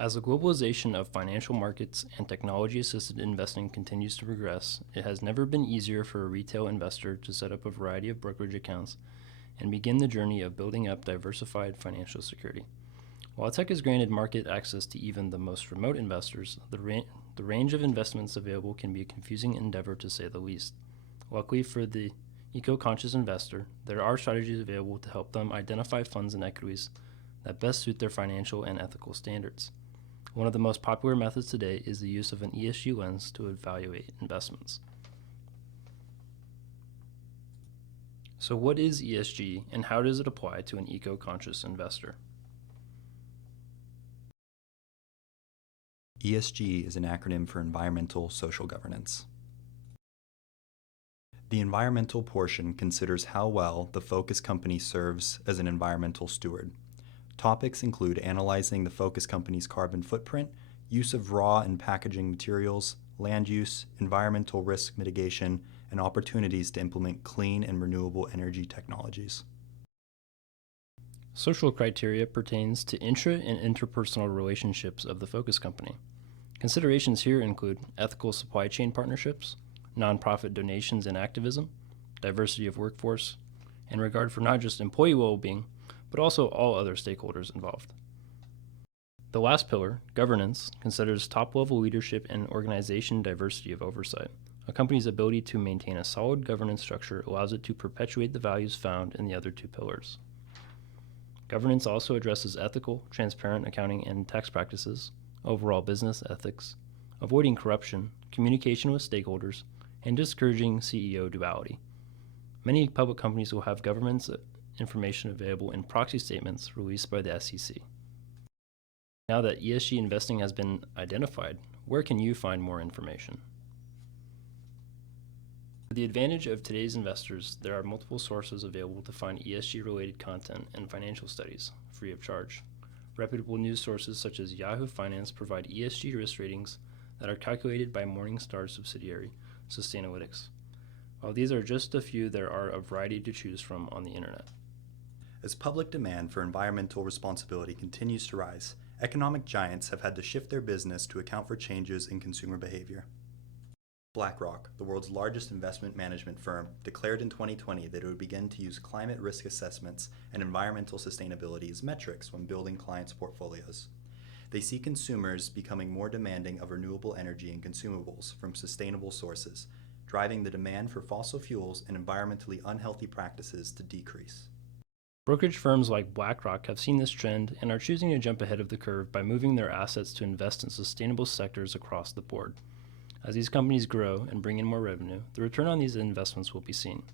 As the globalization of financial markets and technology-assisted investing continues to progress, it has never been easier for a retail investor to set up a variety of brokerage accounts and begin the journey of building up diversified financial security. While tech has granted market access to even the most remote investors, the range of investments available can be a confusing endeavor to say the least. Luckily for the eco-conscious investor, there are strategies available to help them identify funds and equities that best suit their financial and ethical standards. One of the most popular methods today is the use of an ESG lens to evaluate investments. So what is ESG and how does it apply to an eco-conscious investor? ESG is an acronym for Environmental Social Governance. The environmental portion considers how well the focus company serves as an environmental steward. Topics include analyzing the focus company's carbon footprint, use of raw and packaging materials, land use, environmental risk mitigation, and opportunities to implement clean and renewable energy technologies. Social criteria pertains to intra and interpersonal relationships of the focus company. Considerations here include ethical supply chain partnerships, nonprofit donations and activism, diversity of workforce, and regard for not just employee well-being, but also all other stakeholders involved. The last pillar, governance, considers top-level leadership and organization diversity of oversight. A company's ability to maintain a solid governance structure allows it to perpetuate the values found in the other two pillars. Governance also addresses ethical, transparent accounting and tax practices, overall business ethics, avoiding corruption, communication with stakeholders, and discouraging CEO duality. Many public companies will have governance information available in proxy statements released by the SEC. Now that ESG investing has been identified, where can you find more information? For the advantage of today's investors, there are multiple sources available to find ESG-related content and financial studies, free of charge. Reputable news sources such as Yahoo Finance provide ESG risk ratings that are calculated by Morningstar's subsidiary, Sustainalytics. While these are just a few, there are a variety to choose from on the internet. As public demand for environmental responsibility continues to rise, economic giants have had to shift their business to account for changes in consumer behavior. BlackRock, the world's largest investment management firm, declared in 2020 that it would begin to use climate risk assessments and environmental sustainability as metrics when building clients' portfolios. They see consumers becoming more demanding of renewable energy and consumables from sustainable sources, driving the demand for fossil fuels and environmentally unhealthy practices to decrease. Brokerage firms like BlackRock have seen this trend and are choosing to jump ahead of the curve by moving their assets to invest in sustainable sectors across the board. As these companies grow and bring in more revenue, the return on these investments will be seen.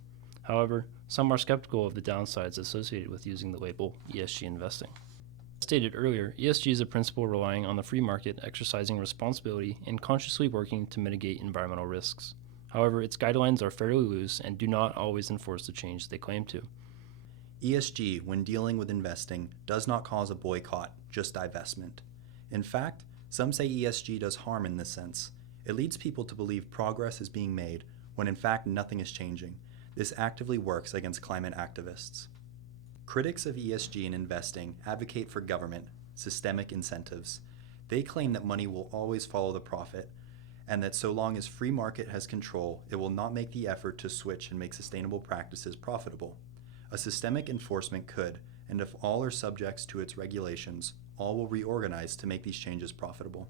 However, some are skeptical of the downsides associated with using the label ESG investing. As stated earlier, ESG is a principle relying on the free market exercising responsibility and consciously working to mitigate environmental risks. However, its guidelines are fairly loose and do not always enforce the change they claim to. ESG, when dealing with investing, does not cause a boycott, just divestment. In fact, some say ESG does harm in this sense. It leads people to believe progress is being made, when in fact nothing is changing. This actively works against climate activists. Critics of ESG in investing advocate for government, systemic incentives. They claim that money will always follow the profit, and that so long as free market has control, it will not make the effort to switch and make sustainable practices profitable. A systemic enforcement could, and if all are subject to its regulations, all will reorganize to make these changes profitable.